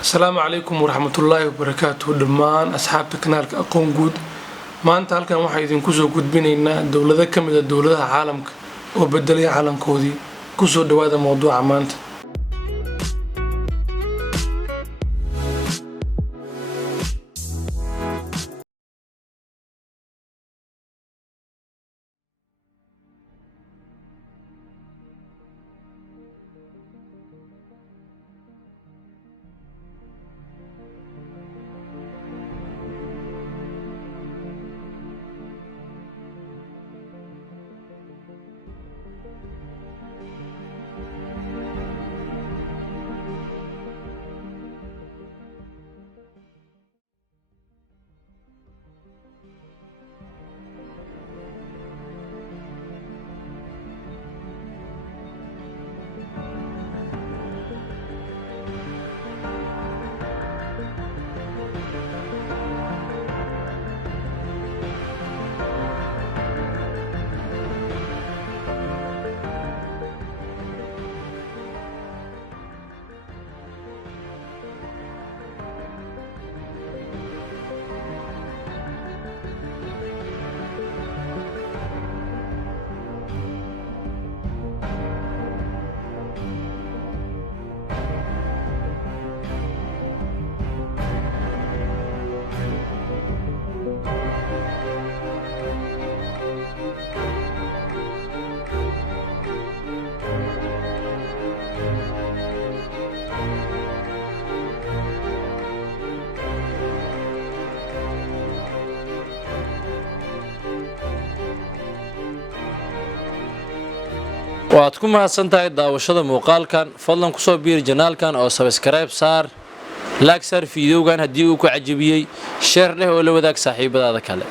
السلام عليكم ورحمة الله وبركاته دمان أصحاب كنالك أقوم جود ما أنت هالكن واحد يدين كوزو جود بيننا الدولة كم إذا الدولة عالمك وبدلي عالم كودي كوزو هذا موضوع ما أنت waad ku mahadsantahay daawashada muuqaalkan fadlan ku soo biir janaalkan oo subscribe saar like saar fiidiyowgan haddii uu ku cajabiyay share leh oo la wadaag saaxiibadaada kale